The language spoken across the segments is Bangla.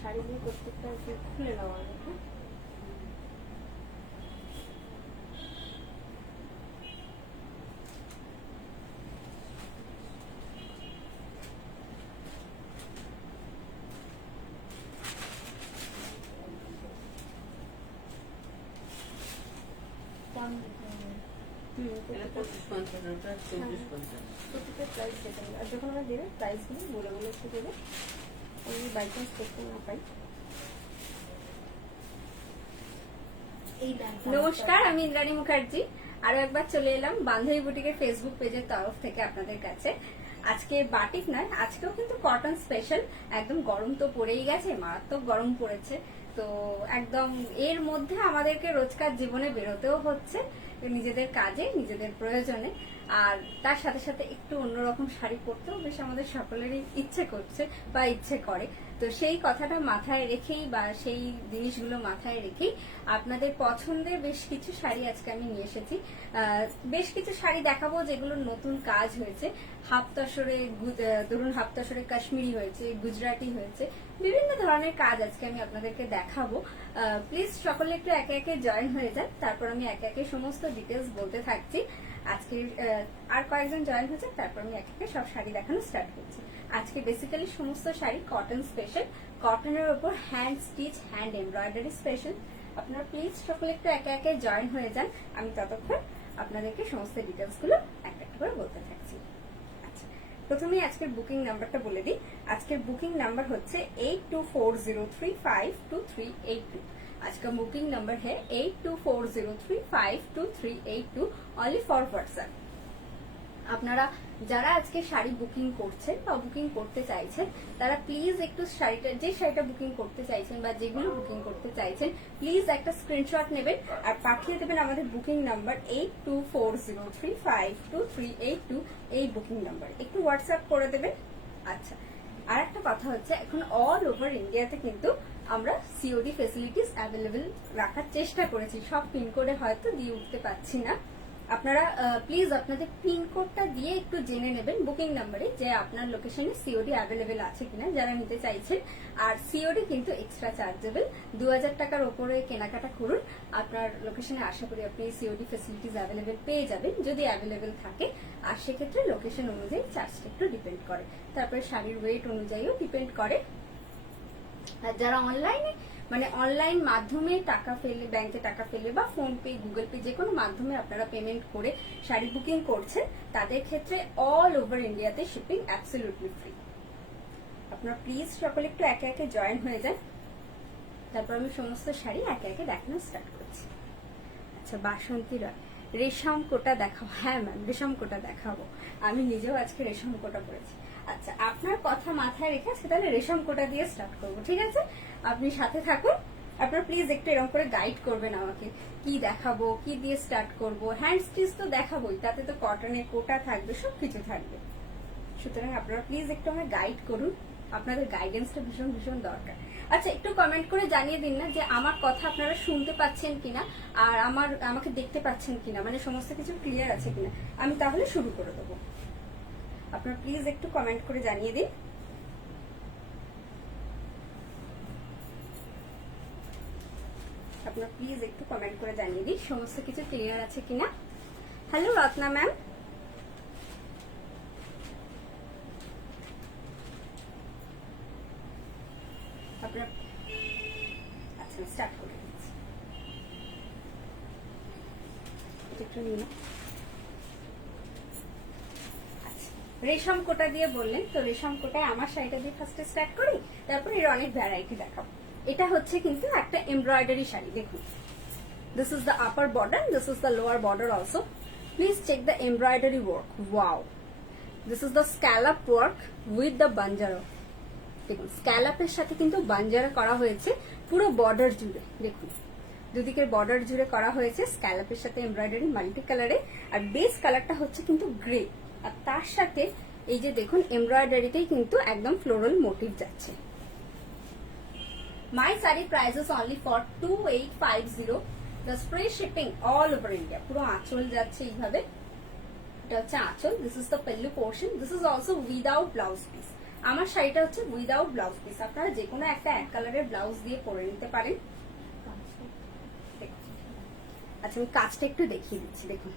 শাড়িগুলো প্রত্যেকটা একটু খুলে নেওয়া আগে, হ্যাঁ। প্রত্যেকটা প্রাইস দেখে নেবে। আর যখন আমরা দেবে প্রাইসগুলো বলে বলে একটু দেবে, আমি বাই চান্স দেখতে না পাই। নমস্কার, আমি ইন্দ্রাণী মুখার্জি। আরো একবার চলে এলাম বান্ধবী বুটিকের ফেসবুক পেজের তরফ থেকে আপনাদের কাছে। আজকে বাটিক নয়, আজকেও কিন্তু কটন স্পেশাল। একদম গরম তো পড়েই গেছে, মারাত্মক গরম পড়েছে। তো একদম এর মধ্যে আমাদেরকে রোজকার জীবনে বেরোতেও হচ্ছে, নিজেদের কাজে, নিজেদের প্রয়োজনে। আর তার সাথে সাথে একটু অন্যরকম শাড়ি পরতেও বেশ আমাদের সকলেরই ইচ্ছে করছে বা ইচ্ছে করে। তো সেই কথাটা মাথায় রেখেই বা সেই জিনিসগুলো মাথায় রেখেই আপনাদের পছন্দের বেশ কিছু শাড়ি আজকে আমি নিয়ে এসেছি। বেশ কিছু শাড়ি দেখাবো যেগুলোর নতুন কাজ হয়েছে। হাফ তসরে, ধরুন হাফ তসরে কাশ্মীরি হয়েছে, গুজরাটি হয়েছে, বিভিন্ন ধরনের কাজ আজকে আমি আপনাদেরকে দেখাবো। প্লিজ সকলে একটু একে একে জয়েন হয়ে যান, তারপর আমি একে একে সমস্ত ডিটেলস বলতে থাকছি। আজকে আর কয়েকজন জয়েন হয়েছে, তারপর আমি একে একে সব শাড়ি দেখানো স্টার্ট করছি। আজকে বেসিক্যালি সমস্ত শাড়ি কটন স্পেশাল, কটনের উপর hand stitch, hand embroidery special. আপনারা প্লিজ সকলে একটু একে একে জয়েন হয়ে যান, আমি ততক্ষণ আপনাদেরকে সমস্ত ডিটেলস গুলো একটা একটা করে বলতে থাকছি। আচ্ছা, প্রথমেই আজকের বুকিং নাম্বারটা বলে দিই। আজকের বুকিং নাম্বার হচ্ছে 8240352382। आज का बुकिंग नंबर है 8240352382 ओनली फॉर व्हाट्सएप। আপনারা যারা আজকে শাড়ি বুকিং করছেন বা বুকিং করতে চাইছেন তারা প্লিজ একটু শাড়িটা, যে শাড়িটা বুকিং করতে চাইছেন বা যেগুলো বুকিং করতে চাইছেন, প্লিজ একটা স্ক্রিনশট নেবেন আর পাঠিয়ে দেবেন আমাদের বুকিং নাম্বার 8240352382 এই বুকিং নাম্বার একটু হোয়াটসঅ্যাপ করে দেবেন। আচ্ছা, আর একটা কথা হচ্ছে, এখন অল ওভার ইন্ডিয়াতে কিন্তু আমরা সিওডি ফেসিলিটিস অ্যাভেলেবেল রাখার চেষ্টা করেছি। সব পিনকোডে হয়তো দিয়ে উঠতে পারছি না। আপনারা প্লিজ আপনাদের পিনকোডটা দিয়ে একটু জেনে নেবেন বুকিং নাম্বারে যে আপনার লোকেশনে সিওডি অ্যাভেলেবেল আছে কিনা, যারা নিতে চাইছেন। আর সিওডি কিন্তু এক্সট্রা চার্জেবল। 2000 টাকার ওপরে কেনাকাটা করুন, আপনার লোকেশনে আশা করি আপনি সিওডি ফেসিলিটিস অ্যাভেলেবেল পেয়ে যাবেন, যদি অ্যাভেলেবেল থাকে। আর সেক্ষেত্রে লোকেশন অনুযায়ী চার্জটা একটু ডিপেন্ড করে, তারপরে শাড়ির ওয়েট অনুযায়ীও ডিপেন্ড করে। আর যারা অনলাইনে, মানে অনলাইন মাধ্যমে টাকা ফেলে, ব্যাংকে টাকা ফেলে বা ফোন পে, গুগল পে, যে কোনো মাধ্যমে আপনারা পেমেন্ট করে শাড়ি বুকিং করছেন, তাদের ক্ষেত্রে অল ওভার ইন্ডিয়াতে শিপিং অ্যাবসলিউটলি ফ্রি। আপনারা প্লিজ সকলে একটু একে একে জয়েন হয়ে যান, তারপর আমি সমস্ত শাড়ি একে একে দেখানো স্টার্ট করছি। আচ্ছা, বাসন্তী রয় রেশম কোটা দেখাবো। হ্যাঁ ম্যাম, রেশম কোটা দেখাবো। আমি নিজেও আজকে রেশম কোটা পরেছি। আচ্ছা, আপনার কথা মাথায় রেখে আজকে তাহলে রেশম কোটা দিয়ে স্টার্ট করবো, ঠিক আছে? আপনি সাথে থাকুন। আপনারা প্লিজ একটু এরকম করে গাইড করবেন আমাকে, কি দেখাবো, কি দিয়ে স্টার্ট করব। হ্যান্ড স্টিচ তো দেখাবোই, তাতে তো কটনের কোটা থাকবে, সবকিছু থাকবে। সুতরাং আপনারা প্লিজ একটু আমায় গাইড করুন, আপনাদের গাইডেন্সটা ভীষণ ভীষণ দরকার। আচ্ছা, একটু কমেন্ট করে জানিয়ে দিন না যে আমার কথা আপনারা শুনতে পাচ্ছেন কিনা আর আমাকে দেখতে পাচ্ছেন কিনা, মানে সমস্ত কিছু ক্লিয়ার আছে কিনা। আমি তাহলে শুরু করে দেবো। আপনারা প্লিজ একটু কমেন্ট করে জানিয়ে দিন। আপনারা প্লিজ একটু কমেন্ট করে জানিয়ে দিন সমস্ত কিছু ক্লিয়ার আছে কিনা। হ্যালো রত্না ম্যাম, আপনারা আচ্ছা স্টার্ট করে দিচ্ছি। একটু নিন। আচ্ছা, রেশম কোটা দিয়ে বললেন তো, রেশম কোটায় আমার শাড়িটা দিয়ে ফার্স্টে স্টার্ট করি, তারপর এর অনেক ভ্যারাইটি দেখাবো। এটা হচ্ছে কিন্তু একটা এমব্রয়ডারি শাড়ি। দেখুন, this is the upper border, this is the lower border also. Please check the embroidery work. Wow, this is the scallop work with the Banjara. দেখুন, স্ক্যালাপের সাথে কিন্তু বাঞ্জারা করা হয়েছে পুরো বর্ডার জুড়ে। দেখুন, দুদিকের বর্ডার জুড়ে করা হয়েছে স্ক্যালাপের সাথে এমব্রয়ডারি মাল্টি কালারে। আর বেস কালারটা হচ্ছে কিন্তু গ্রে, আর তার সাথে এই যে দেখুন এমব্রয়ডারিতেই কিন্তু একদম ফ্লোরাল মোটিভ যাচ্ছে। My saree price is only for 2850. The free shipping all over India. পুরো আঁচল যাচ্ছে এইভাবে, এটা হচ্ছে আঁচল। This is the pallu portion. This is also without blouse piece. আমার শাড়িটা হচ্ছে উইদাউট ব্লাউজ পিস, আপনারা যে কোনো একটা এক কালারের ব্লাউজ দিয়ে পরে নিতে পারেন। আচ্ছা আমি কাজটা একটু দেখিয়ে দিচ্ছি, দেখুন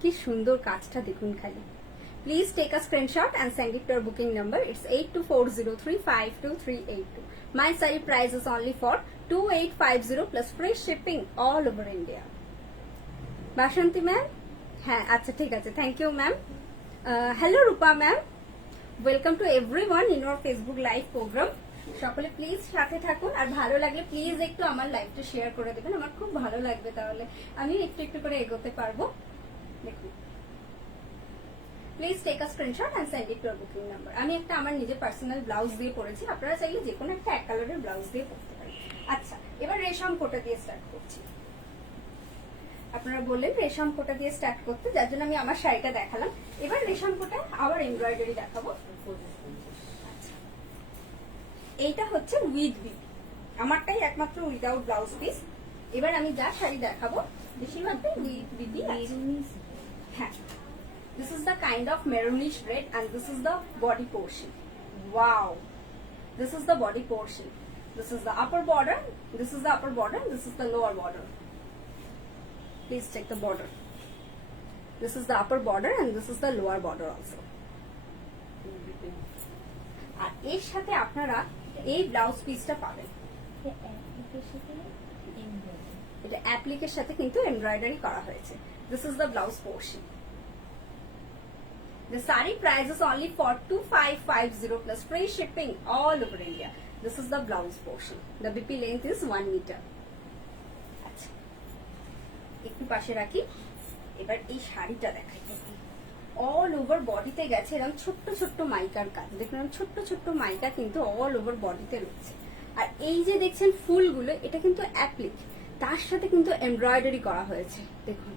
কি সুন্দর কাজটা দেখুন খালি। Please take a screenshot and send it to our booking number. It's 8240352382. My saree price is only for 2850 plus free shipping all over India. Basanti ma'am, হ্যাঁ আচ্ছা ঠিক আছে, thank you ma'am. Hello Rupa ma'am, welcome to everyone in our Facebook live program. সকলে প্লিজ সাথে থাকুন, আর ভালো লাগলে প্লিজ একটু আমার লাইভটা শেয়ার করে দেবেন, আমার খুব ভালো লাগবে, তাহলে আমি একটু একটু করে এগোতে পারবো। দেখুন please take a screenshot and send it to our booking number. আমি একটা আমার নিজের পার্সোনাল ব্লাউজ দিয়ে পরেছি, আপনারা চাইলে যে কোনো একটা এক কালারের ব্লাউজ দিয়ে পরতে পারেন। আচ্ছা এবার রেশম কোটা দিয়ে স্টার্ট করছি। আপনারা বললেন রেশম কোটা দিয়ে স্টার্ট করতে, যার জন্য আমি আমার শাড়িটা দেখালাম। এবার রেশম কোটা আবার এমব্রয়ডারি দেখাবো। আচ্ছা এইটা হচ্ছে উইথ বিট, আমারটাই একমাত্র উইদাউট ব্লাউজ পিস। এবার আমি যা শাড়ি দেখাবো বেশিরভাগটাই উইথ বিটই আছে। হ্যাঁ, this is the kind of maroonish red and this is the body portion. Wow, this is the body portion, this is the upper border, this is the upper border, this is the lower border. Please check the border, this is the upper border and this is the lower border also. আর এর সাথে আপনারা এই ব্লাউজ পিসটা পাবেন, এটা অ্যাপ্লিকের সাথে কিন্তু এমব্রয়ডারি করা হয়েছে। This is the blouse portion. The saree price is only for 2550 plus free shipping all over India. This is the blouse portion. The BP length is 1 meter. আচ্ছা একটু পাশে রাখি, এবার এই শাড়িটা দেখাই। অল ওভার বডিতে গেছে এরকম ছোট্ট ছোট্ট মাইকার কাজ, দেখুন ছোট্ট ছোট্ট মাইকা কিন্তু অল ওভার বডিতে রয়েছে। আর এই যে দেখছেন ফুলগুলো, এটা কিন্তু অ্যাপ্লিক, তার সাথে কিন্তু এমব্রয়ডারি করা হয়েছে। দেখুন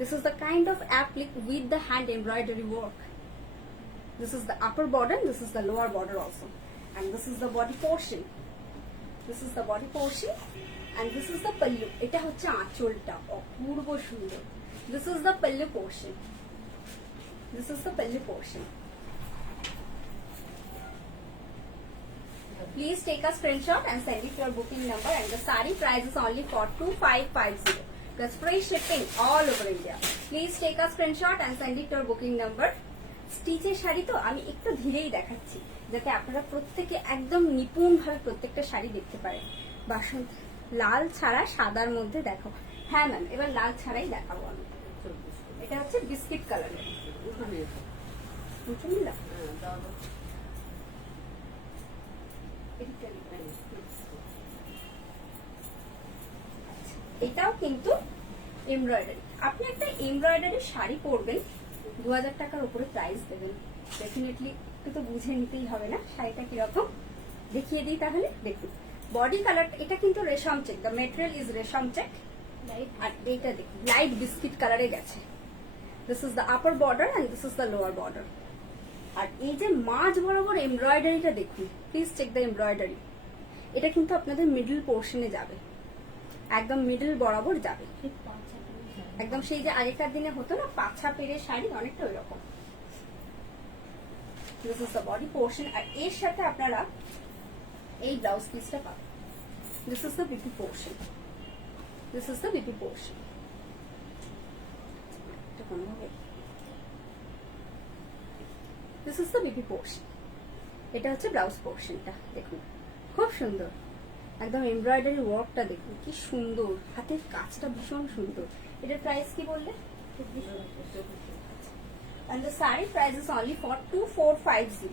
this is the kind of applique with the hand embroidery work. This is the upper border, this is the lower border also, and this is the body portion. This is the body portion and this is the pallu. এটা হচ্ছে আঁচলটা, অপূর্ব সুন্দর। This is the pallu portion, this is the pallu portion. Please take a screenshot and send it to your booking number, and the saree price is only for 2550 plus free shipping all over India. Please take a screenshot and send it to your booking number. স্টিচের শাড়ি তো আমি একটু ধীরেই দেখাচ্ছি, যাতে আপনারা প্রত্যেকে একদম নিপুণ ভাবে প্রত্যেকটা শাড়ি দেখতে পারেন। বাসন্তী লাল ছাড়া সাদার মধ্যে দেখো। হ্যাঁ ম্যাম, এবার লাল ছাড়াই দেখাবো আমি। এটা হচ্ছে বিস্কিট কালারের, বুঝে নিলাম। এটাও কিন্তু এমব্রয়ডারি। আপনি একটা এমব্রয়ডারি শাড়ি পরবেন, 2000 টাকার উপরে প্রাইস দেবেন, ডেফিনেটলি একটু তো বুঝে নিতেই হবে না শাড়িটা কিরকম। দেখিয়ে দিই তাহলে, দেখুন বডি কালার, এটা কিন্তু রেশম check, the material is resham check. আর এইটা দেখুন লাইট বিস্কিট কালারে গেছে। This is the upper border and this is the lower border. আর এই যে মাঝ বরাবর এমব্রয়ডারিটা দেখুন, প্লিজ চেক দ্য এমব্রয়ডারি। এটা কিন্তু আপনাদের মিডল পোর্শনে যাবে, একদম মিডল বরাবর যাবে, একদম সেই যে আগেকার দিনে হতো না পাছা পেরে শাড়ি, অনেকটা ওই রকম। This is the body portion, আর এর সাথে আপনারা এই ব্লাউজ পিসটা পাবেন। This is the BP portion, this is the BP portion. This is the BP portion, এটা হচ্ছে ব্লাউজ পোর্শনটা। দেখুন খুব সুন্দর, একদম এমব্রয়ডারি ওয়ার্কটা দেখুন কি সুন্দর, হাতের কাজটা ভীষণ সুন্দর। এটার প্রাইস কি বললে? And the saree price is only for 2450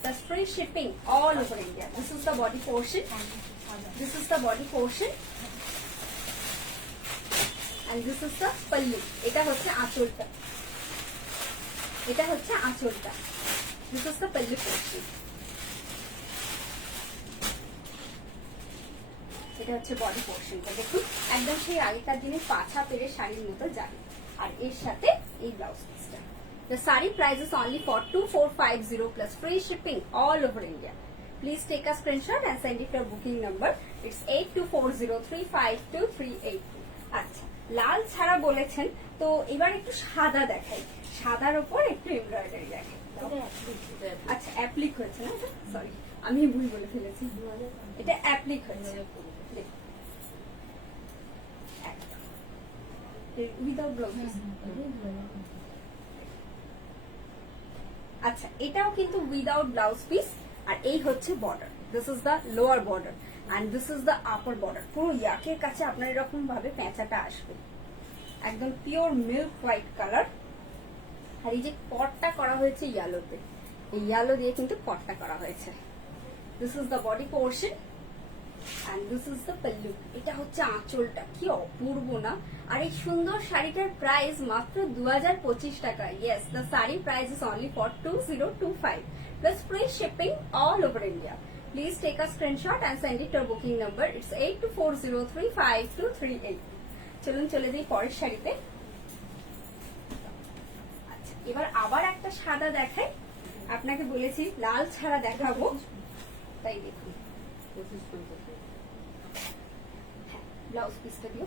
plus free shipping all over India. This is the body portion, this is the body portion and this is the pallu. এটা হচ্ছে আঁচলটা, এটা হচ্ছে আঁচলটা। This is the pallu portion, এটা হচ্ছে বডি পোর্শনটা। দেখুন একদম সেই আগেকার দিনের পাছা পেরে শাড়ির মতো যায়। আর এর সাথে এই ব্লাউজ পিসটা। The saree price is only for 2450 plus free shipping all over India. Please take a screenshot and send it to your booking number. It's 8240352382. আচ্ছা লাল ছাড়া বলেছেন, তো এবার একটু সাদা দেখাই, সাদার উপর একটু এমব্রয়ডারি দেখাই। আচ্ছা অ্যাপ্লিক হয়েছে না, সরি আমি ভুল বলে ফেলেছি, এটা অ্যাপ্লিক হয়েছে উইদাউট ব্লাউজ। আচ্ছা এটাও কিন্তু উইদাউট ব্লাউজ পিস, আর এই হচ্ছে border, this is the lower border and this is the upper border. পুরো ইয়াকের কাছে আপনার এরকম ভাবে পেঁচাটা আসবে, একদম পিওর মিল্ক হোয়াইট কালার। আর এই যে কটটা করা হয়েছে ইয়েলোতে, এই ইয়েলো দিয়ে কিন্তু কটটা করা হয়েছে। This is the body portion and this is the pallu. এটা হচ্ছে আঁচলটা, কি অপূর্ব না। আর এই সুন্দর শাড়িটার প্রাইস মাত্র 2025 টাকা। Yes, the sari price is only for 2025 plus free shipping all over India. Please take a screenshot and send it to our booking number. It's 8240352382. চলুন চলে যাই পরের শাড়িতে। আচ্ছা এবার আবার একটা সাদা দেখাই, আপনাকে বলেছি লাল ছাড়া দেখাবো, তাই দেখুন ব্লাউজ পিসটা দিও।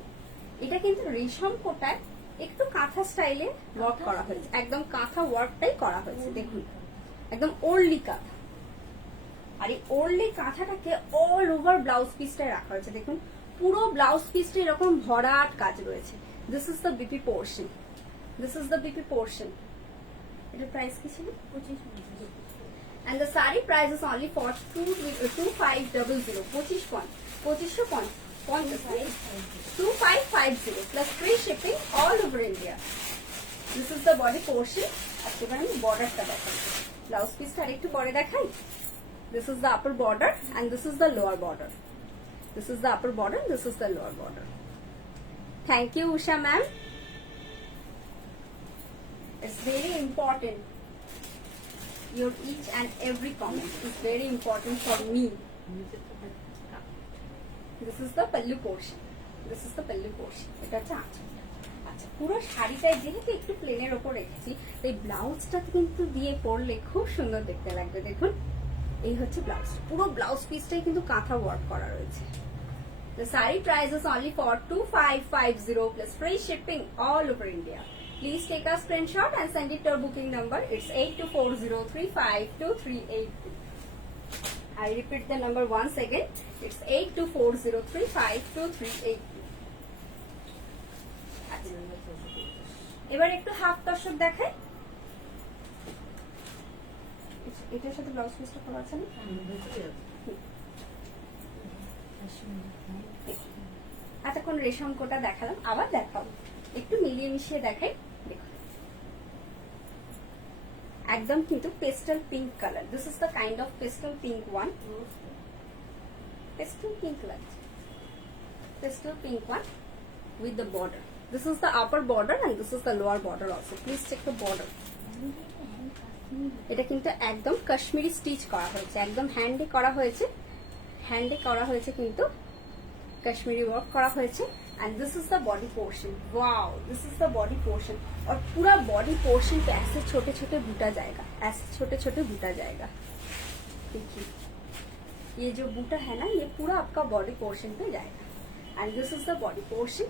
এটা কিন্তু রেশম কোটায় একটু কাঁথা স্টাইলে ওয়ার্ক করা হয়েছে, একদম কাঁথা ওয়ার্কটাই করা হয়েছে, দেখুন একদম ওল্ডলি কাঁথা। আর এই ওল্ডলি কাঁথাটাকে অল ওভার ব্লাউজ পিসটায় রাখা হয়েছে, দেখুন পুরো ব্লাউজ পিসটা এরকম ভরাট কাজ রয়েছে। This is the BP portion, this is the BP portion. এটার প্রাইস কি ছিল? 25। And the saree price is only for 2500, 2550 plus free shipping all over India. This is the body portion. এবার আমি বর্ডারটা দেখাই, ব্লাউজ পিসটা আরেকটু পরে দেখাই। This is the upper border and this is the lower border. This is the upper border, this is the lower border. Thank you Usha ma'am. It's very important. Your each and every comment is very important for me. This is the pallu portion. This is the pallu portion. এটা হচ্ছে আঁচলটা। আচ্ছা পুরো শাড়িটায় যেহেতু একটু প্লেনের ওপর রেখেছি, এই ব্লাউজটা কিন্তু দিয়ে পরলে খুব সুন্দর দেখতে লাগবে। দেখুন এই হচ্ছে ব্লাউজ, পুরো ব্লাউজ পিসটাই কিন্তু কাঁথা ওয়ার্ক করা রয়েছে। The saree price is only for 2550 plus free shipping all over India. Please take a screenshot and send it to our booking number. It's 8240352382. I repeat the number once again. It's 8240352382. এবার একটু হাফ তসর দেখাই। এটার সাথে ব্লাউজ পিসটা করা আছে না? এতক্ষণ রেশম কোটা দেখালাম, আবার দেখাবো, একটু মিলিয়ে মিশিয়ে দেখাই। দেখুন একদম কিন্তু pastel pink colour, this is the kind of pastel pink one, pastel pink লাগছে, pastel pink one with the border. This is the upper border and this is the lower border also. Please check the border. এটা কিন্তু একদম কাশ্মীরি স্টিচ করা হয়েছে, একদম হ্যান্ডে করা হয়েছে, হ্যান্ডে করা হয়েছে কিন্তু কাশ্মীরি ওয়ার্ক করা হয়েছে। And this is the body portion. Wow, this is the body portion. और पूरा बॉडी पोर्शन पे ऐसे छोटे छोटे बूटा जाएगा, ऐसे छोटे छोटे बूटा जाएगा। देखिए ये जो बूटा है ना, ये पूरा आपका बॉडी पोर्शन पे जाएगा। And this is the body portion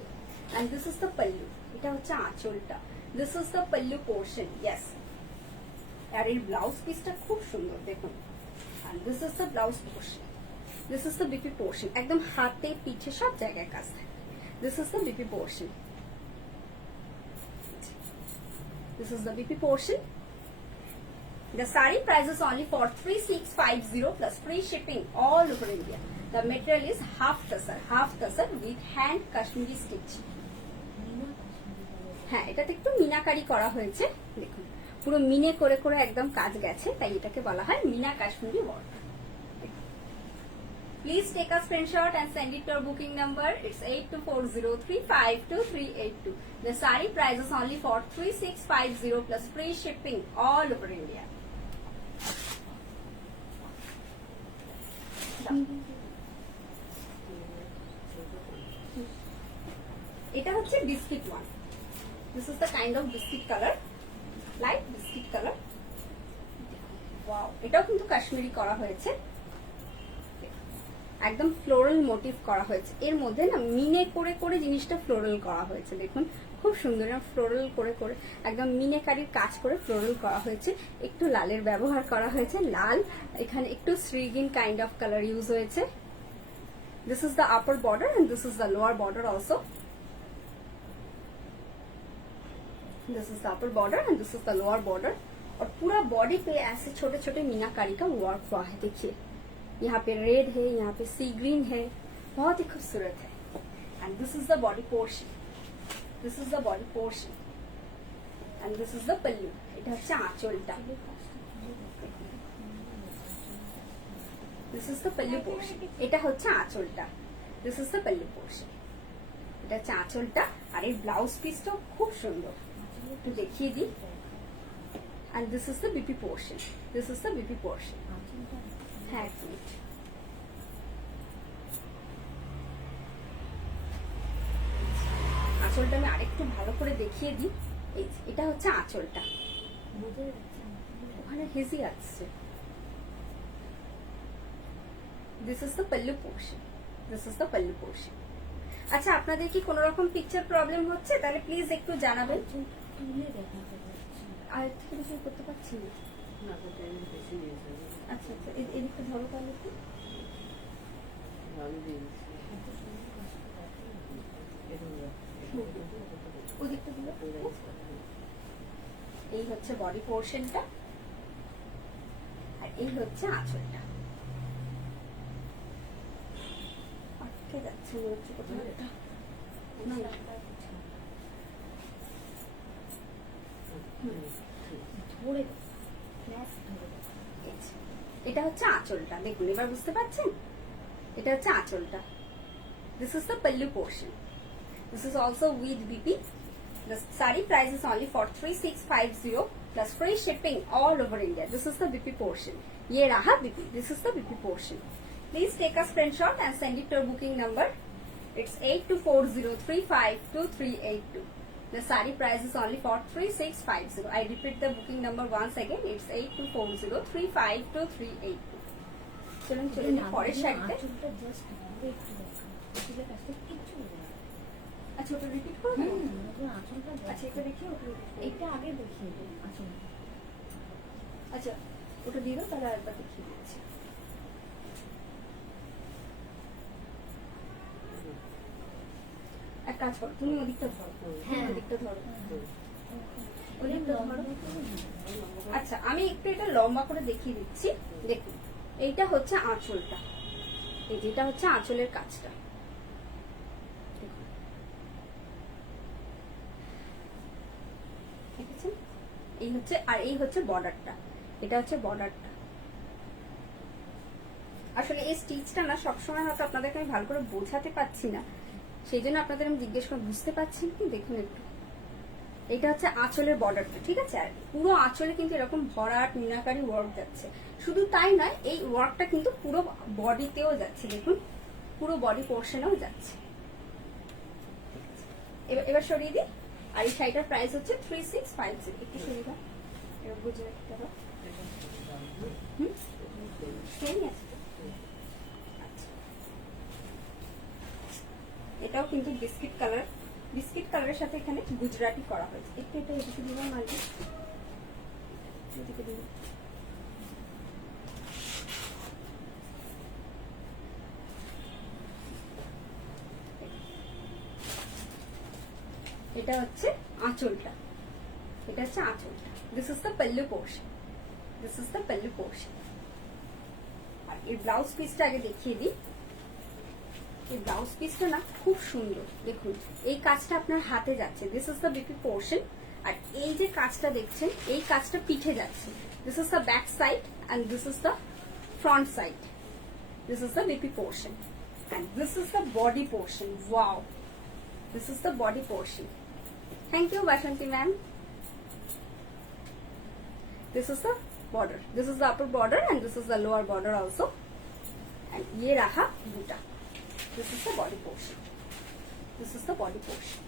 and this is the pallu. এটা হচ্ছে আঁচলটা। This is the pallu portion. Yes, আর এই ব্লাউজ পিসটা খুব সুন্দর দেখুন। And this is the blouse portion, this is the BP portion. একদম হাতে পিঠে সব জায়গায় কাজ থাকে। This is the BP portion. This is the BP portion. The saree price is only for 3650 plus free shipping all over India. The material is half tussar with hand Kashmiri stitch. হ্যাঁ, এটাতে একটু মিনাকারি করা হয়েছে। দেখুন পুরো মিনে করে করে একদম কাজ গেছে, তাই এটাকে বলা হয় meena Kashmiri work. Please take a screenshot and send it to our booking number. It's 8240352382. The saree price is only for 3650 plus free shipping all over India. এটা হচ্ছে biscuit one. This is the kind of biscuit color, light biscuit color. Wow, এটাও কিন্তু কাশ্মীরি করা হয়েছে। একদম ফ্লোরাল মোটিভ করা হয়েছে। এর মধ্যে না মিনে করে করে জিনিসটা ফ্লোরাল করা হয়েছে, দেখুন খুব সুন্দর ফ্লোরাল করে করে একদম মিনেকারির কাজ করে ফ্লোরাল করা হয়েছে। একটু লালের ব্যবহার করা হয়েছে, লাল, এখানে একটু শ্রীগিন কাইন্ড অফ কালার ইউজ হয়েছে। This is the upper border and this is the lower border also. This is the upper border and this is the lower border. और पूरा बॉडी पे ऐसे छोटे छोटे मीनाकारी का वर्क हुआ है, देखिए यहाँ पे रेड है, यहाँ पे सी ग्रीन है, बहुत ही खूबसूरत है। And this is the body portion, this is the body portion and this is the pallu. এটা হচ্ছে আঁচলটা, this is the pallu portion. এটা হচ্ছে আঁচলটা, this is the pallu portion. এটা হচ্ছে আঁচলটা। আর এই ব্লাউজ পিসটাও খুব সুন্দর, একটু দেখিয়ে দিই। And this is the BP portion. This is the BP portion. হ্যাঁ, এক মিনিট। আঁচলটা আমি আরেকটু ভালো করে দেখিয়ে দিই। এই যে, এটা হচ্ছে আঁচলটা, ওখানে হেজি আসছে। This is the pallu portion. This is the pallu portion. আচ্ছা, আপনাদের কি কোনো রকম পিকচার প্রবলেম হচ্ছে? তাহলে প্লিজ একটু জানাবেন। আর থেকে বেশি করতে পারছি না। আচ্ছা আচ্ছা, এদিকটা ধরো তাহলে একটু। ওদিকটা দিল। এই হচ্ছে বডি পোর্শনটা আর এই হচ্ছে আঁচলটা। আটকে যাচ্ছে মনে হচ্ছে কোথাও একটা। এটা হচ্ছে আঁচলটা, দেখুন এবার বুঝতে পারছেন? এটা হচ্ছে আঁচলটা। This is the pallu portion. This is also with BP. The saree price is only for 3650 plus free shipping all over India. This is the BP portion. ये रहा BP. This is the BP portion. Please take a screenshot and send it to your booking number. It's 8240352382. The saree price is only for 3650. I repeat the booking number once again. It's 8240352382. চলুন চলুন পরের সাইডে। আচ্ছা, ওটা রিপিট করো। আচ্ছা, এটা দেখিয়ে এইটা আগে দেখিয়ে দিই। আচ্ছা, ওটা দিয়ে দাও, তাহলে আরেকবার দেখিয়ে দিচ্ছি। এক কাজ করো, তুমি ওদিকটা ধরো। হ্যাঁ, ওদিকটা ধরো, ওদিকটা ধরো। আচ্ছা, আমি একটু এটা লম্বা করে দেখিয়ে দিচ্ছি। দেখুন, এইটা হচ্ছে আঁচলটা, এই যেটা হচ্ছে আঁচলের কাজটা। দেখেছেন? এই হচ্ছে, আর এই হচ্ছে বর্ডারটা, এটা হচ্ছে বর্ডারটা। আসলে এই স্টিচটা না সবসময় হয়তো আপনাদেরকে আমি ভালো করে বোঝাতে পারছি না, সেই জন্য আপনাদের আমি জিজ্ঞেস করে বুঝতে পারছেন কি? দেখুন একটু, এটা হচ্ছে আঁচলের বর্ডারটা, ঠিক আছে? আর পুরো আঁচলে কিন্তু এরকম ভরাট মিনাকারি ওয়ার্ক যাচ্ছে। শুধু তাই নয়, এই ওয়ার্কটা কিন্তু পুরো বডিতেও যাচ্ছে, দেখুন পুরো বডি পোর্শনেও যাচ্ছে। এবার সরিয়ে দিই। আর এই শাড়িটার প্রাইস হচ্ছে 3650। একটু সরিয়ে দাও, এবার বুঝে রাখতে হবে। সেমই আছে। এটাও কিন্তু বিস্কিট কালার, বিস্কিট কালারের সাথে এখানে গুজরাটি করা হয়েছে। একটু এটা এদিকে দিলাম, মারবে এদিকে দিলাম। এটা হচ্ছে আঁচলটা, এটা হচ্ছে আঁচলটা। This is the pallu portion, this is the pallu portion. আর এই ব্লাউজ পিসটা আগে দেখিয়ে দিই। এই ব্লাউজ পিসটা না খুব সুন্দর, দেখুন এই কাজটা আপনার হাতে যাচ্ছে। This is the BP portion. আর এই যে কাজটা দেখছেন, এই কাজটা পিঠে যাচ্ছে। This is the back side and this is the front side. This is the BP portion and this is the body portion. Wow, this is the body portion. Thank you Basanti ma'am. This is the border. This is the upper border and this is the lower border also. And ये रहा बूटा. This is the body portion. This is the body portion.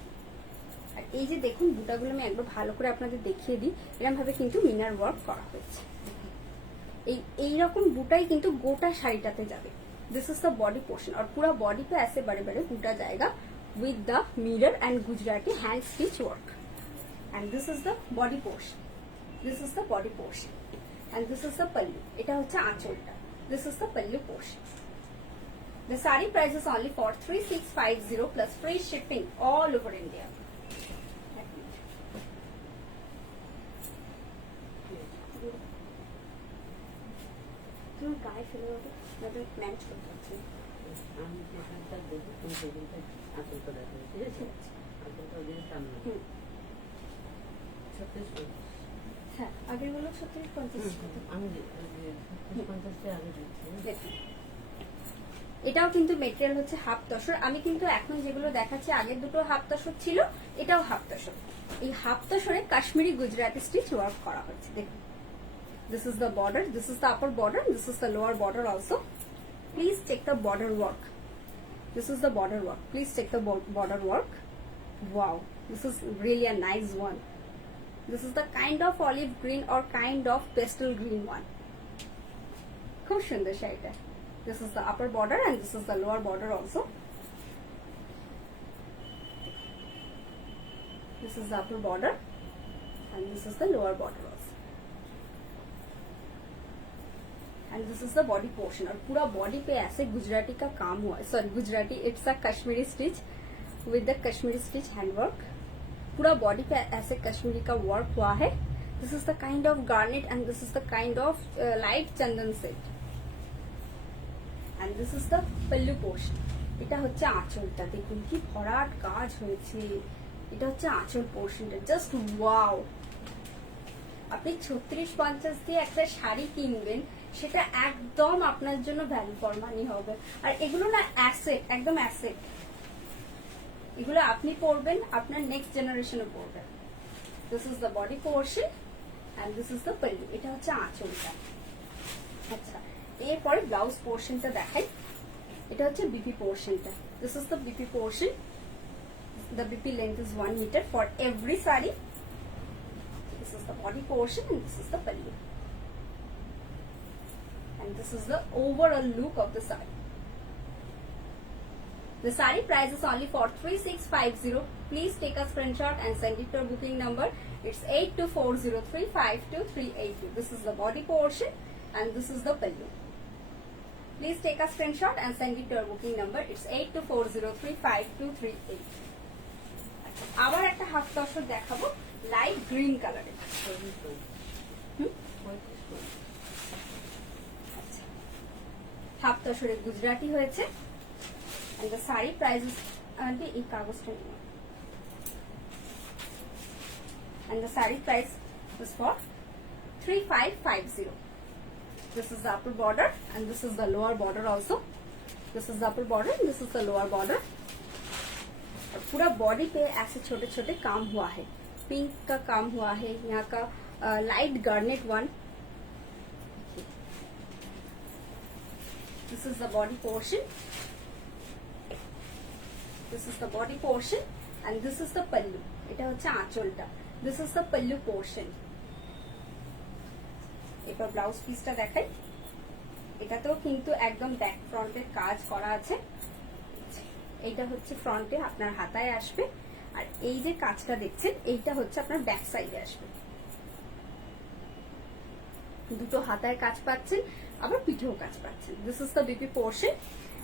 আর এই যে দেখুন বুটাগুলো আমি একবার ভালো করে আপনাদের দেখিয়ে দিই। এরকম ভাবে কিন্তু মিনার ওয়ার্ক করা হয়েছে। এইরকম বুটাই কিন্তু গোটা শাড়িটাতে যাবে। This is the body portion और पूरा बॉडी पे ऐसे बड़े बड़े बूटा जाएगा with the mirror and Gujarati hand stitch work and this is the body portion this is the body portion and this is the pallu এটা হচ্ছে আঁচলটা this is the pallu portion The saree price is only for 3650 plus free shipping all over India. তুমি গায়ে ফেলে ওঠো না তুমি ম্যানেজ করতে পারছি আমি যেখানটা দেখি তুমি সেখানটা আসল করে ঠিক আছে আসল করে সামনে 36 হ্যাঁ আগের গুলো 3650 আমি 50 আগে দিচ্ছি দেখুন এটাও কিন্তু মেটেরিয়াল হচ্ছে হাফ তসর আমি কিন্তু এখন যেগুলো দেখাচ্ছি আগের দুটো হাফ তসর ছিল এটাও হাফ তসর এই হাফ তসরে কাশ্মীরি গুজরাটি স্টিচ ওয়ার্ক করা হচ্ছে দেখুন this is the border this is the upper border this is the lower border also please check the border work this is the border work please check the border work wow this is really a nice one this is the kind of olive green or kind of pastel green one খুব সুন্দর শাড়িটা this is the upper border and this is the lower border also this is the upper border and this is the lower border also and this is the body portion और पूरा body पे ऐसे गुजराती का काम हुआ है sorry Gujarati it's a Kashmiri stitch with the Kashmiri stitch handwork पूरा body पे ऐसे कश्मीरी का वर्क हुआ है this is the kind of garnet and this is the kind of light chandan set and this is the pallu portion এটা হচ্ছে আঁচলটা দেখুন কি ভরাট কাজ হয়েছে এটা হচ্ছে আঁচল পোর্শনটা জাস্ট ওয়াও আপনি 3650 দিয়ে একটা শাড়ি কিনবেন সেটা একদম আপনার জন্য ভ্যালু ফর মানি হবে আর এগুলো না অ্যাসেট একদম অ্যাসেট এগুলো আপনি পরবেন আপনার নেক্সট জেনারেশনও পরবেন this is the body portion and this is the pallu এটা হচ্ছে আঁচলটা আচ্ছা এরপরে ব্লাউজ পোর্শনটা দেখাই এটা হচ্ছে বিপি পোর্শনটা this is the BP portion the BP length is 1 meter for every saree this is the body portion and this is the pallu and this is the overall look of the saree the saree price is only for 3650 please take a screenshot and send it to our booking number it's 8240352382 this is the body portion and this is the pallu please take a screenshot and send it to our booking number it's 8240352382 আবার একটা হাফ তসর দেখাবো লাইট গ্রিন কালারের হাফ তসরে গুজরাটি হয়েছে and the saree price is এই কাগজটা নিয়ে and the saree price is for 3550 this is the upper border and this is the lower border also this is the upper border and this is the lower border पूरा बॉडी पे ऐसे छोटे छोटे काम हुआ है पिंक का काम हुआ है यहाँ का light garnet one this is the body portion this is the body portion and this is the pallu এটা হচ্ছে আঁচলটা this is the pallu portion এবার ব্লাউজ পিসটা দেখাই এটাতেও কিন্তু একদম ব্যাক ফ্রন্টের কাজ করা আছে এইটা হচ্ছে ফ্রন্টে আপনার হাতায় আসবে আর এই যে কাজটা দেখছেন এইটা হচ্ছে আপনার ব্যাক সাইডে আসবে দুটো হাতায় কাজ পাচ্ছেন আবার পিঠেও কাজ পাচ্ছেন this is the BP portion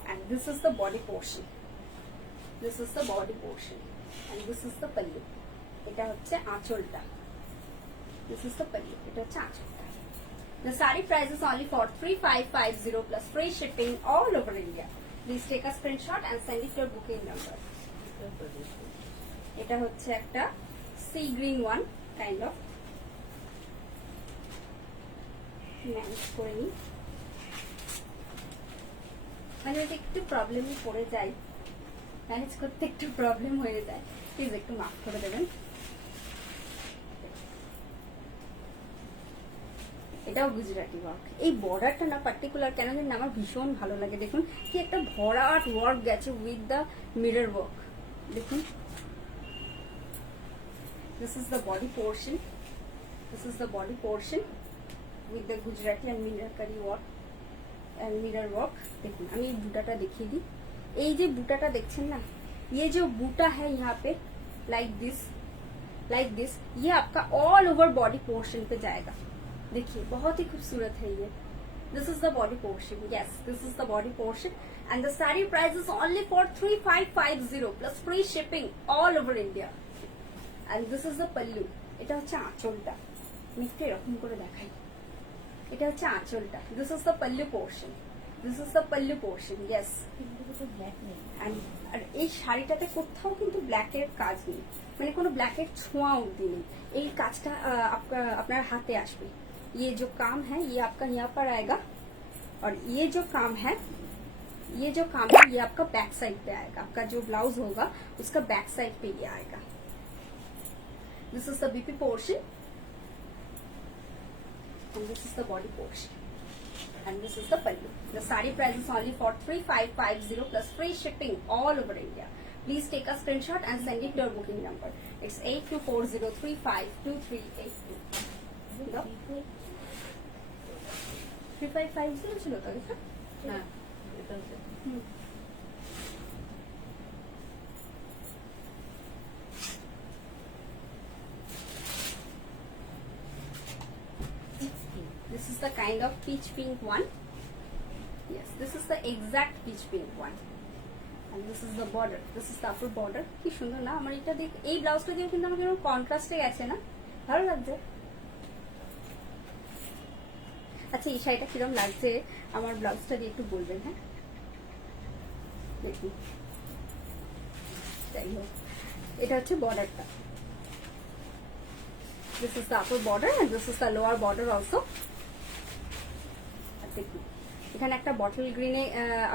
and this is the body portion this is the body portion and this is the pallu এটা হচ্ছে আঁচলটা দিস ইজ দ্য পল্লু এটা হচ্ছে আঁচলটা The saree price is only for 3550 plus free shipping all over India. Please take a screenshot and send it to your booking number. এটা হচ্ছে একটা sea green one kind of manage করে নি মানে এটা একটু প্রবলেমে পড়ে যায় ম্যানেজ করতে একটু প্রবলেম হয়ে যায় প্লিজ একটু মাফ করে দেবেন এটাও গুজরাটি ওয়ার্ক এই বর্ডারটা না পার্টিকুলার কেন জানি আমার ভীষণ ভালো লাগে দেখুন কি একটা ভরাট ওয়ার্ক গেছে উইথ দ্য মিরর ওয়ার্ক দেখুন this is the body portion this is the body portion with the Gujarati and meenakari work mirror work. দেখুন আমি বুটাটা দেখিয়ে দিই। এই যে বুটাটা দেখছেন না, ये जो बूटा है यहाँ पे लाइक दिस ये आपका ऑल ओवर बॉडी पोर्शन पे जाएगा। देखिए बहुत ही खूबसूरत है ये। This is the body portion, yes this is the body portion and the sari price is only for 3550 plus free shipping all over India. And this is the pallu. এটা হচ্ছে আঁচলটা, আমি একটু এরকম করে দেখাই। এটা হচ্ছে আঁচলটা। This is the pallu portion, this is the pallu portion, yes. আর এই শাড়িটাতে কোথাও কিন্তু ব্ল্যাকের কাজ নেই, মানে কোনো ব্ল্যাকের ছোঁয়া অব্দি নেই। এই কাজটা আপনার হাতে আসবে। ये जो काम है ये आपका यहाँ पर आएगा और ये जो काम है ये आपका बैक साइड पे आएगा। आपका जो ब्लाउज होगा उसका बैक साइड पे ये आएगा। This is the BP portion and this is the body portion and this is the pallu. The saree price is only for 3550 plus free shipping all over India. Please take a screenshot and send it to your booking number. It's 8240352382. 3550 ছিল তো এটা? হ্যাঁ এটা হচ্ছে This is the kind of peach pink one. Yes, this is the exact peach pink one. And this is the border. This is the upper border. কি সুন্দর না আমার এটা দেখ। এই ব্লাউজটা দিয়ে কিন্তু আমাকে এরকম কন্ট্রাস্টে গেছে না, ভালো লাগছে। আচ্ছা এই শাড়িটা কিরকম লাগছে আমার ব্লাউজটা দিয়ে একটু বলবেন। হ্যাঁ দেখুন, যাই হোক এটা হচ্ছে বর্ডারটা। This is the upper border and this is the lower border also. দেখুন এখানে একটা বটল গ্রিনে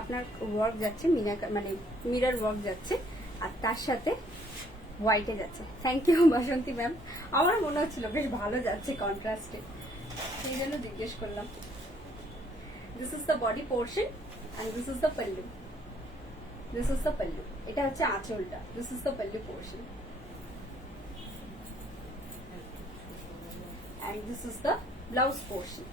আপনার ওয়ার্ক যাচ্ছে, মানে মিরর ওয়ার্ক যাচ্ছে, আর তার সাথে হোয়াইটে যাচ্ছে। থ্যাংক ইউ বাসন্তী ম্যাম, আমার মনে হচ্ছিল বেশ ভালো যাচ্ছে কন্ট্রাস্টে, সেই জন্য জিজ্ঞেস করলাম। This is the body portion and this is the pallu, this is the pallu. এটা হচ্ছে আঁচলটা, this is the pallu portion and this is the blouse portion.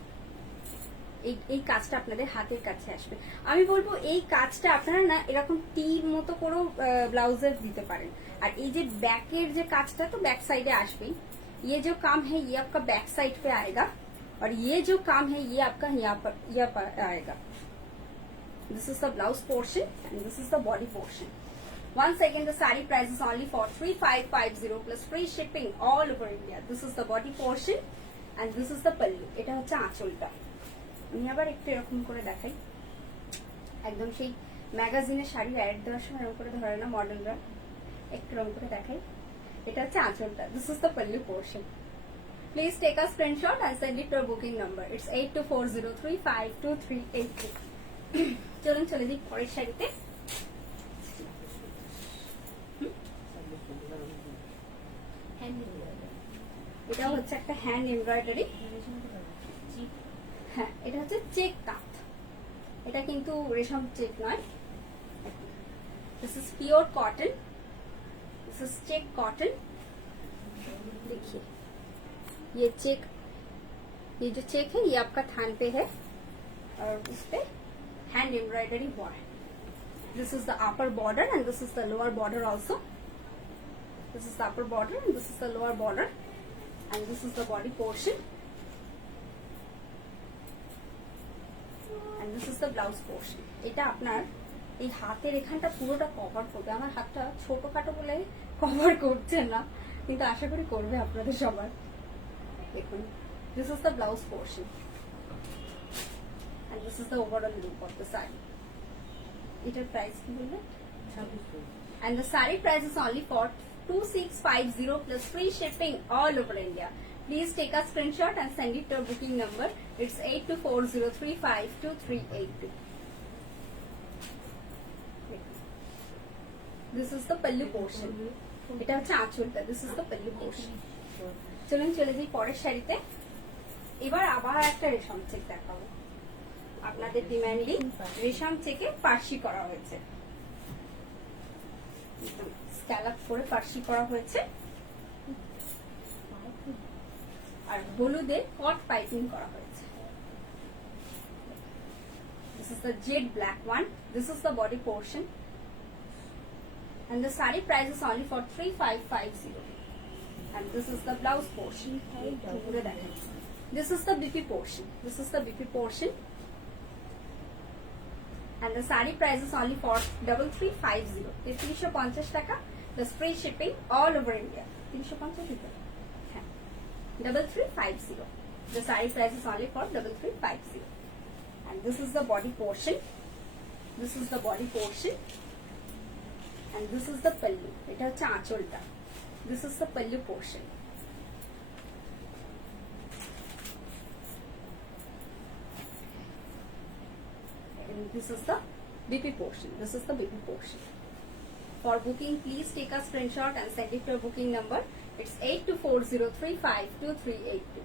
এই কাজটা আপনাদের হাতের কাছে আসবে। আমি বলবো এই কাজটা আপনারা না এরকম তীর মতো করে ব্লাউজের দিতে পারেন। আর এই যে ব্যাকের যে কাজটা তো ব্যাক সাইডে আসবেই। ये जो काम है ये आपका बैक साइड पे आएगा और ये जो काम है ये आपका यहाँ पर आएगा। This is the blouse portion and this is the body portion. Once again, the saree price is only for 3550 plus free shipping all over India. This is the body portion and this is the pallu. এটা হচ্ছে আঁচলটা। আমি আবার একটু এরকম করে দেখাই, একদম সেই ম্যাগাজিনের শাড়ি অ্যাড দেওয়ার সময় এরকম করে ধরে না মডেলরা, একটু এরকম করে দেখাই। এটা হচ্ছে আঁচলটা। This is the pallu portion. Please take a screenshot and send it to your booking number. It's 8240352383. চলুন চলে যাই পরের শাড়িতে। এটা হচ্ছে একটা হ্যান্ড এমব্রয়ডারি। হ্যাঁ এটা হচ্ছে চেক তাঁত, এটা কিন্তু রেশম চেক নয়। This is pure cotton, this is check cotton. देखिए ये चेक, ये जो चेक है ये आपका थान पे है और उस पे हैंड एम्ब्रॉयडरी हुआ है। This is the upper border and this is the lower border also. This is the upper border and this is the lower border and this is the body portion and this is the blouse portion. এটা আপনার এই হাতের এখানটা পুরোটা কভার করবে। আমার হাতটা ছোটখাটো বলে কভার করছে না, কিন্তু আশা করি করবে আপনাদের সবার। দেখুন this is the blouse portion and this is the overall look of the saree. এটার প্রাইস কি বললেন? 2600 and the saree price is only for 2650 plus free shipping all over India. Please take a screenshot and send it to our booking number. It's 8240352382. This is the pallu portion. এটা হচ্ছে আঁচলটা। This is the pallu portion. চলুন চলে যাই পরের শাড়িতে। এবার আবার একটা রেশম চেক দেখাবো। আপনাদের ডিমান্ডলি রেশম চেকে পার্সি করা হয়েছে, স্ক্যালপ করে পার্সি করা হয়েছে আর হলুদে কট পাইপিং করা হয়েছে। This is the jet black one. This is the body portion. And the saree price is only for 3550. And this is the blouse portion. This is the BP portion. This is the BP portion. And the saree price is only for 3350. 350 taka. The free shipping all over India. 350 3350. The saree price is only for 3350. And this is the body portion. This is the body portion. And this is the pallu. It has aacholta. This is the pallu portion. And this is the BP portion. This is the BP portion. For booking, please take a screenshot and send it to your booking number. It's 8240352382.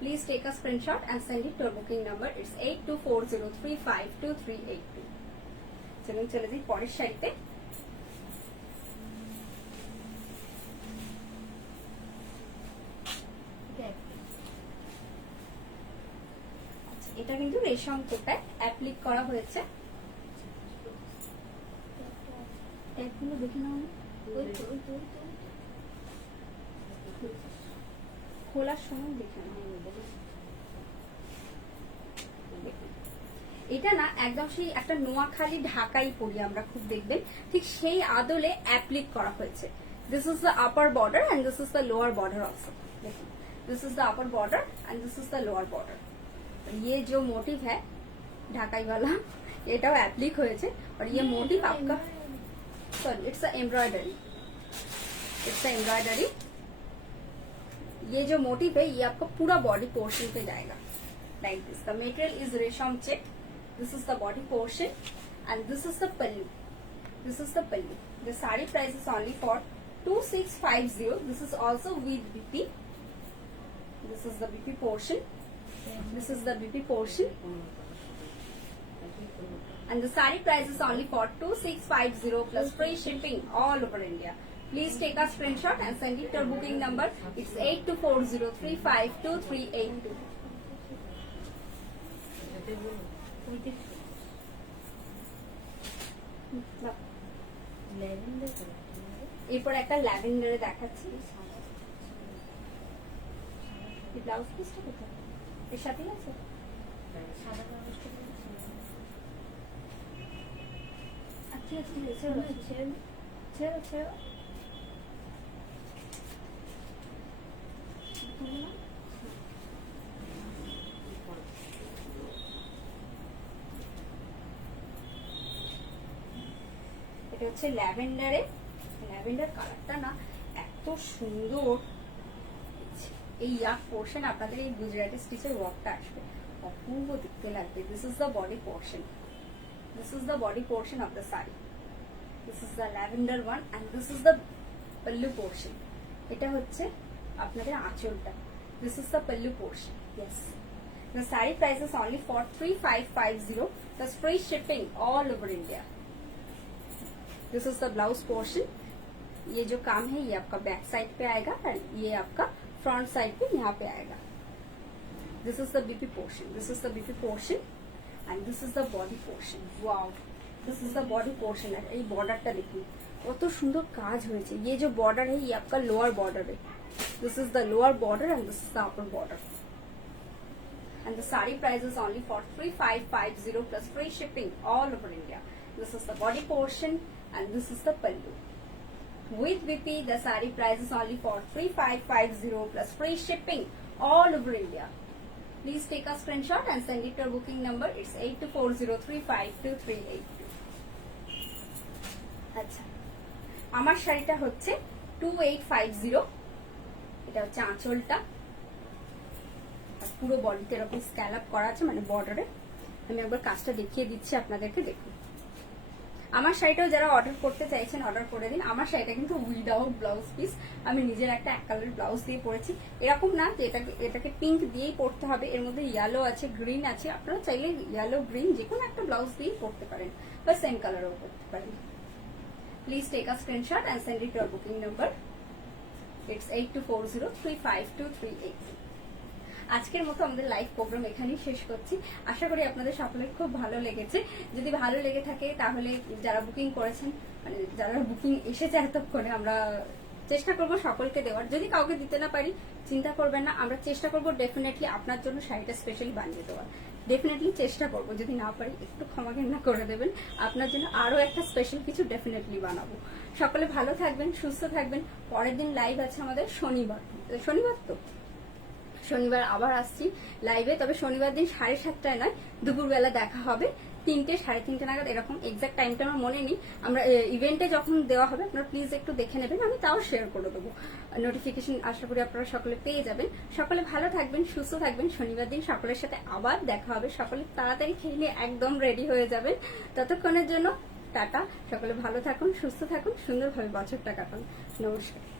Please take a screenshot and send it to your booking number. It's 8240352382. চলুন চলে যাই পরের শাড়িতে। এটা কিন্তু রেশম কোটায় অ্যাপ্লিক করা হয়েছে। ট্যাগগুলো দেখে নাও, খোলার সময় দেখে নাও। এটা না একদম সেই একটা নোয়াখালী ঢাকাই পরি আমরা, খুব দেখবেন ঠিক সেই আদলে অ্যাপ্লিক করা হয়েছে। This is the upper border and this is the lower border also. দেখুন, this is the upper border and this is the lower border. ये जो मोटिव है ढाकाई वाला এটাও অ্যাপ্লিক হয়েছে। और ये मोटिव आपका sorry it's a embroidery, it's a embroidery. ये जो मोटिव है ये आपका पूरा बॉडी पोर्शन पे जाएगा like this. The material is resham check. This is the body portion and this is the pallu. This is the pallu. The sari price is only for 2650। This is also with BP. This is the BP portion. This is the BP portion. And the saree price is only for 2650 plus free shipping all over India. Please take a screenshot and send it to your booking number. It's 8240352382. এরপর একটা ল্যাভেন্ডারে দেখাচ্ছি। ব্লাউজ পিসটা কোথায়? এর সাথেই আছে। আচ্ছা ছেড়ো ছেড়ো ছেড়ো। এটা হচ্ছে ল্যাভেন্ডারে। ল্যাভেন্ডার কালারটা না এত সুন্দর। এই ইয়াক পোর্শন আপনাদের এই গুজরাটি স্টিচের ওয়ার্কটা আসবে, অপূর্ব দেখতে লাগবে। This is the body portion. This is the body portion of the sari. This is the lavender one and this is the pallu portion. এটা হচ্ছে আপনাদের আঁচলটা। This is the pallu portion. Yes, the sari price is only for 3550 plus free shipping all over India. This is the blouse portion. ये जो काम है ये आपका बैक साइड पे आएगा और ये आपका फ्रंट साइड पे यहाँ पे आएगा। This is the BP portion. This is the BP portion and this is the body portion. Wow, this is the body portion. है ये बॉर्डरটা দেখুন কত সুন্দর কাজ হয়েছে। ये जो बॉर्डर है ये आपका लोअर बॉर्डर है। This is the lower border and this is the upper border and the sari price is only for 3550 plus free shipping all over India. This is the body portion and this is the pallu. With BP, the saree price is only for 3550 plus free shipping all over India. Please take a screenshot and send it to our booking number. It's 8240352382. আচ্ছা, আমার শাড়িটা হচ্ছে 2850। এটা হচ্ছে আঁচলটা, আর পুরো বডিতে এরকম স্ক্যালপ করা আছে মানে বর্ডারে। আমি একবার কাজটা দেখিয়ে দিচ্ছি আপনাদেরকে, দেখুন। আমার শাড়িটাও যারা অর্ডার করতে চাইছেন অর্ডার করে দিন। আমার শাড়িটা কিন্তু উইদাউট ব্লাউজ পিস, আমি নিজের একটা এক কালারের ব্লাউজ দিয়ে পরেছি। এরকম না যে এটাকে পিঙ্ক দিয়েই পরতে হবে, এর মধ্যে ইয়েলো আছে, গ্রিন আছে। আপনারা চাইলে ইয়েলো গ্রিন যে কোনো একটা ব্লাউজ দিয়েই পরতে পারেন বা সেম কালারও পরতে পারেন। Please take a screenshot and send it your booking number. It's 8240352382। আজকের মতো আমাদের লাইভ প্রোগ্রাম এখানেই শেষ করছি। আশা করি আপনাদের সকলের খুব ভালো লেগেছে। যদি ভালো লেগে থাকে তাহলে যারা বুকিং করেছেন, মানে যারা বুকিং এসেছে এতক্ষণে, আমরা চেষ্টা করব সকলকে দেওয়ার। যদি কাউকে দিতে না পারি চিন্তা করবেন না, আমরা চেষ্টা করব ডেফিনেটলি আপনার জন্য শাড়িটা স্পেশালি বানিয়ে দেওয়ার। ডেফিনেটলি চেষ্টা করব, যদি না পারি একটু ক্ষমা ঘেন্না করে দেবেন, আপনার জন্য আরো একটা স্পেশাল কিছু ডেফিনেটলি বানাবো। সকলে ভালো থাকবেন, সুস্থ থাকবেন। পরের দিন লাইভ আছে আমাদের শনিবার তো শনিবার আবার আসছি লাইভে, তবে শনিবার দিন 7:30টায় নয়, দুপুরবেলা দেখা হবে 3টে 3:30 নাগাদ, এরকম এক্সাক্ট টাইমটা আমার মনে নেই। আমরা ইভেন্টে যখন দেওয়া হবে আপনারা প্লিজ একটু দেখে নেবেন, আমি তাও শেয়ার করে দেবো নোটিফিকেশন। আশা করি আপনারা সকলে পেয়ে যাবেন। সকলে ভালো থাকবেন, সুস্থ থাকবেন। শনিবার দিন সকলের সাথে আবার দেখা হবে। সকলে তাড়াতাড়ি খেয়ে নিয়ে একদম রেডি হয়ে যাবেন। ততক্ষণের জন্য টাটা। সকলে ভালো থাকুন, সুস্থ থাকুন, সুন্দরভাবে বছরটা কাটান। নমস্কার।